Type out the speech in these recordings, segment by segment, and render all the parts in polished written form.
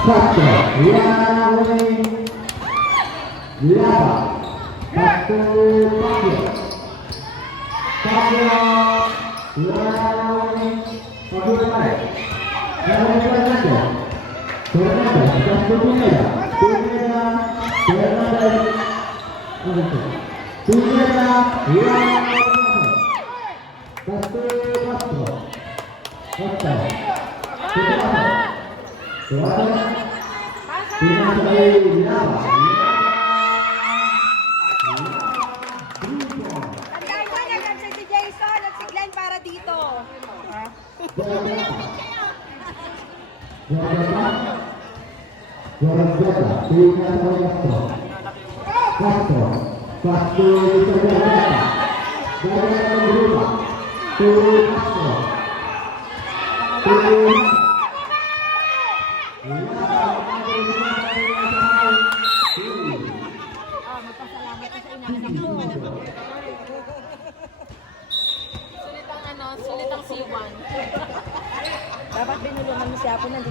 Satu, Tandaan mo na yan si Jason at si Glenn para dito. Sulit ang C1. Dapat binulungan mo siya ako ng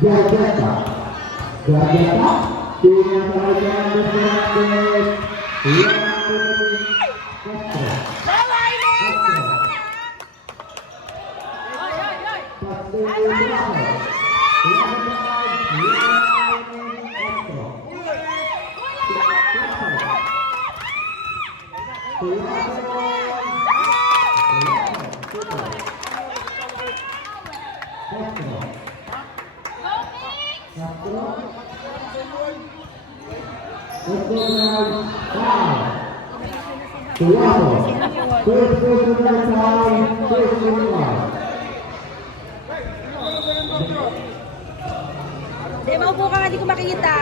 Hindi, maupo ka nga, di ko makikita.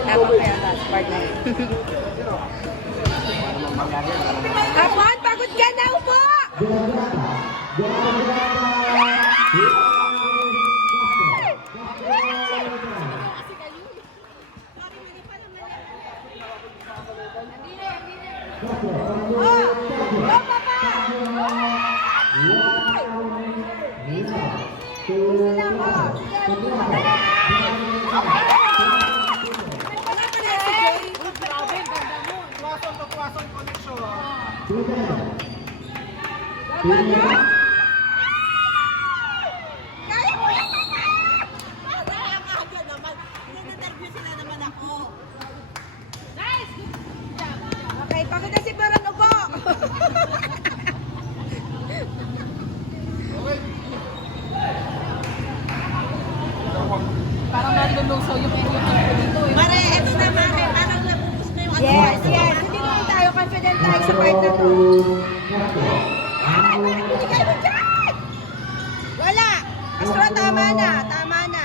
Dapat kaya taas part na yun. Kapon, pagod ka na, upo! Okay, pagod na si Baron, upo! Parang nalulusaw yung enemy dito eh. Mare, eto na mare, parang nabubus na yung Yes, yes. Hindi naman tayo confident tayo sa part na to. Wala! Astro, tama na. Tama na.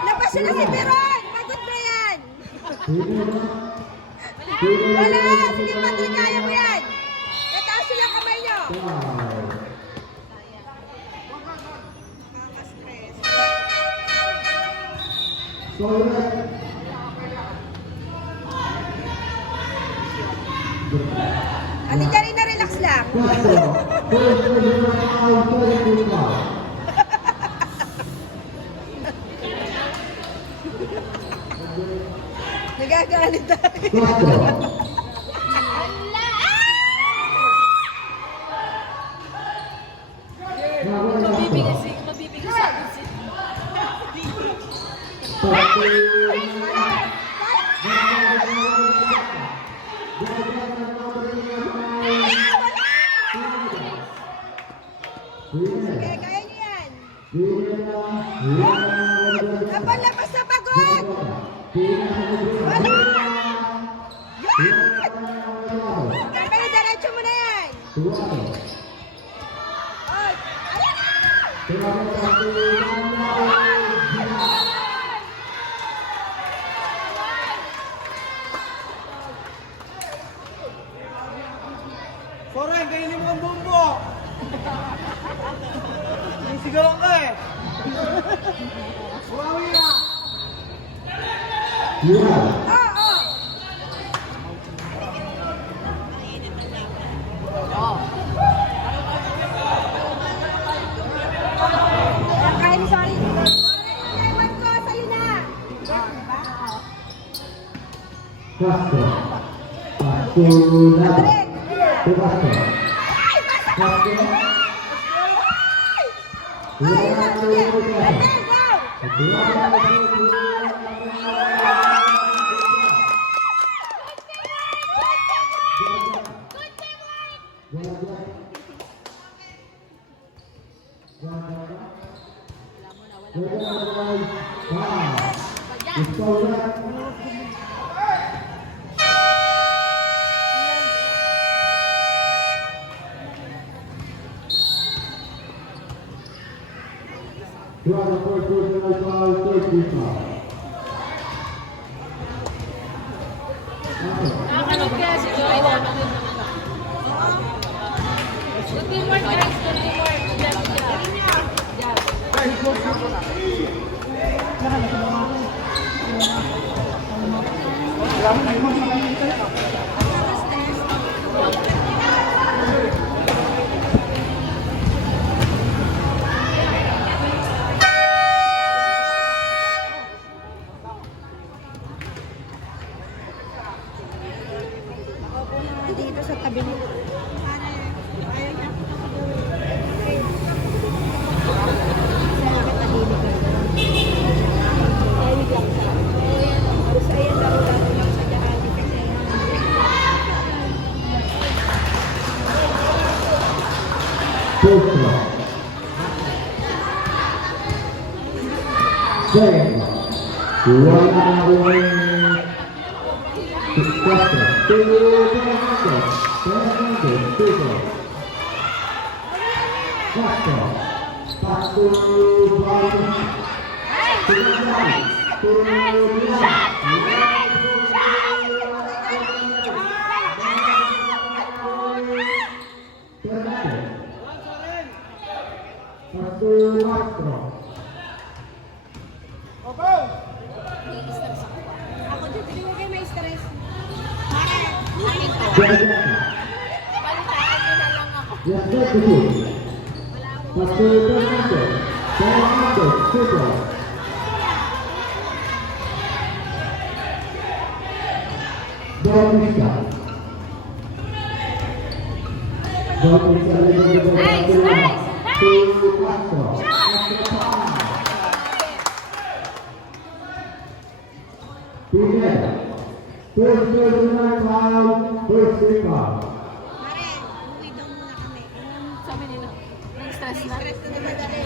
Labas na si Peron! Pagod na yan! Wala! Sige, Pati, kaya mo yan! Nataas nyo yung kamay nyo! Ate Janine, na-relax lang. Nagagalit tayo. Mabibigas sa akin si... Okay, kaya niyo yan. Laban-labas na pagod! Wala! Yan! Pero diretso mo na yan! Oy! Ayan na! Soren, kainin mo ang bumbo! Sinisigawan ka eh. Bumawi na. Kyle, sorry. Ewan ko, sa'yo na. Castro. Pasturado. Balik. Castro. Ay, basta ka. Castro. Ay, sige. Balik, go. Nakakanood kaya si Joy na. Good teamwork, guys. Good teamwork. Yes. Dito sa tabi mo. Ako dito, hindi ko kayo may stress. Balitaan nyo na lang ako. Mare, uwi daw muna kami. Sabi nila, may stress na. Stress na naman dali.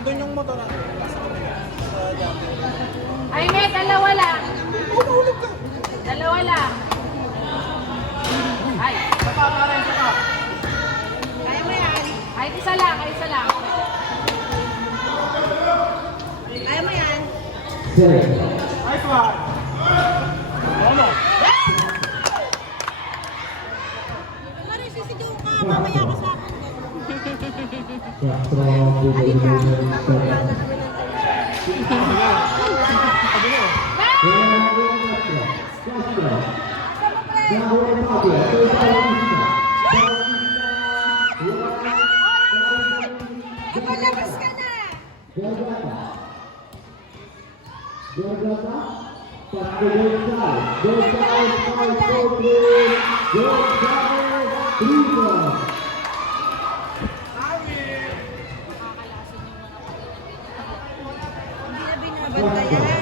Doon yung motor natin. Ay, may dalawa lang. Dalawa lang. Ay, Kaya mo yan. ay, isa lang, ay, isa lang. Kaya mo yan. Nice one. Ano? Mare, sisigaw ka. Mamaya ka sa akin. Labas ka na. Hindi na binabantayan.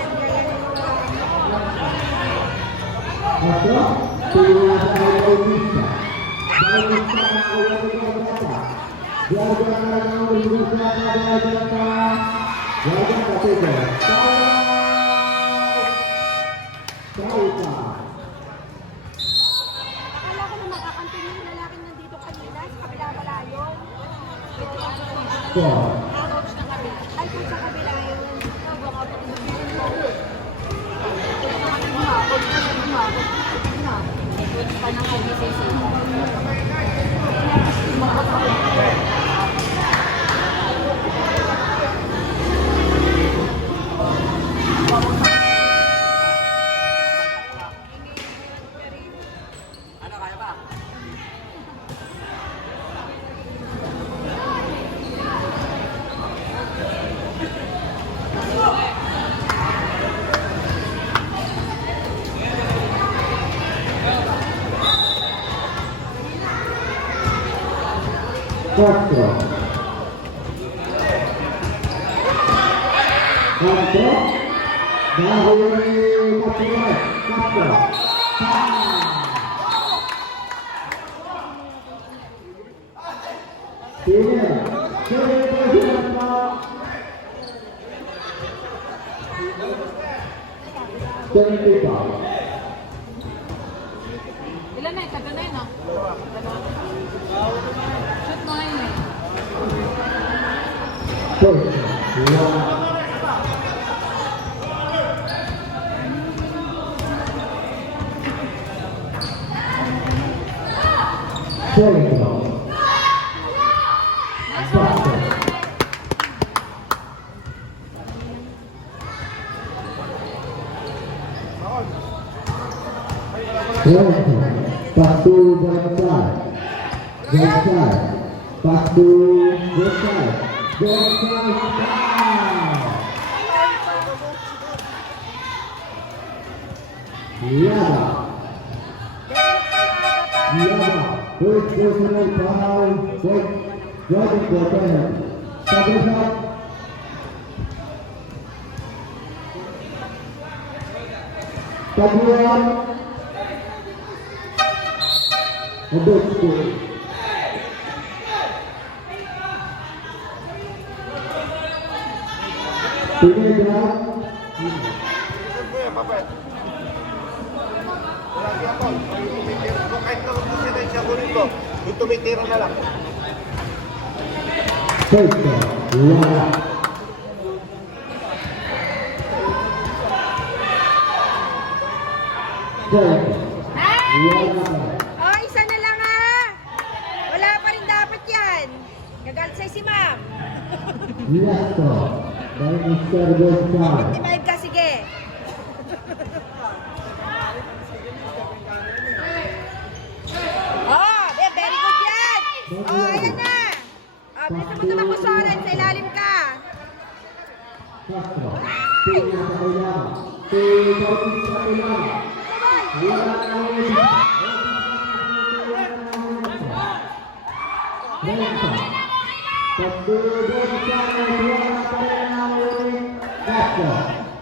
Akala ko na makakampi yung lalaking nandito kanina sa kabila pala yun. Coach ng kabila. Ay, kung sa kabila yun. Coach pa ng IBCC. 4. Castro. Dahil Capitan. Castro. Sini. Ilan na eh? Tatlo na yun, no? Shoot mo ngayon eh. Pastu besar, besar, pastu besar, Lada, first personal foul, right important, Sabesar, Tabuan, Adokku. Ini adalah Tumitira na lang. Sexta, Lala. Sexta, Lala. Oh, isa na lang ha. Wala pa rin dapat yan. Gagalit sa'yo si ma'am. Liasto, dari Mr. Gonzal. 55 ka, sige. Oh, very good yan. Oh, ayan na. Bilisan mo naman ko, Soren. Sa ilalim ka. Castro, tinggal sa kailangan. Tinggal sa kailangan. Wala na ulit. Renta. Pagdudod sa wala pa rin ang ulit. Castro,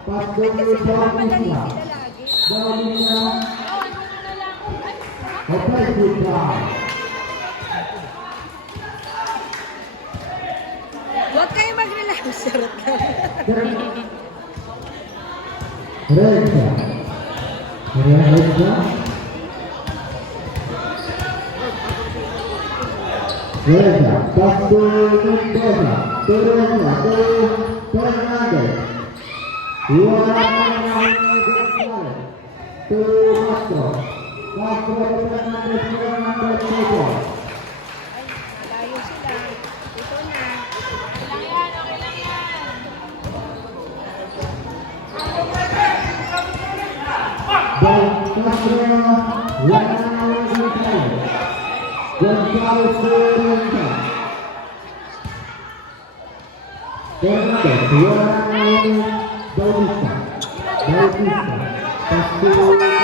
pagdudod sa Madali isla. sila lagi. Dahil na Oh, ano na lang? Ay, offensive foul. Huwag kayo mag-relax. Sarap ka. Renta. Renta. Renta. Pagdudod Mendoza. Teresa. Fernandez. Wala na Gonzalez. Castro. Castro Fernandez. Fernandez. Malayo sila. Ito na. okay lang yan, okay lang yan. Dan Castro. Wala na Gonzalez. Gonzalez Fernandez. Fernandez. Wala na Bautista. Bautista. Castro.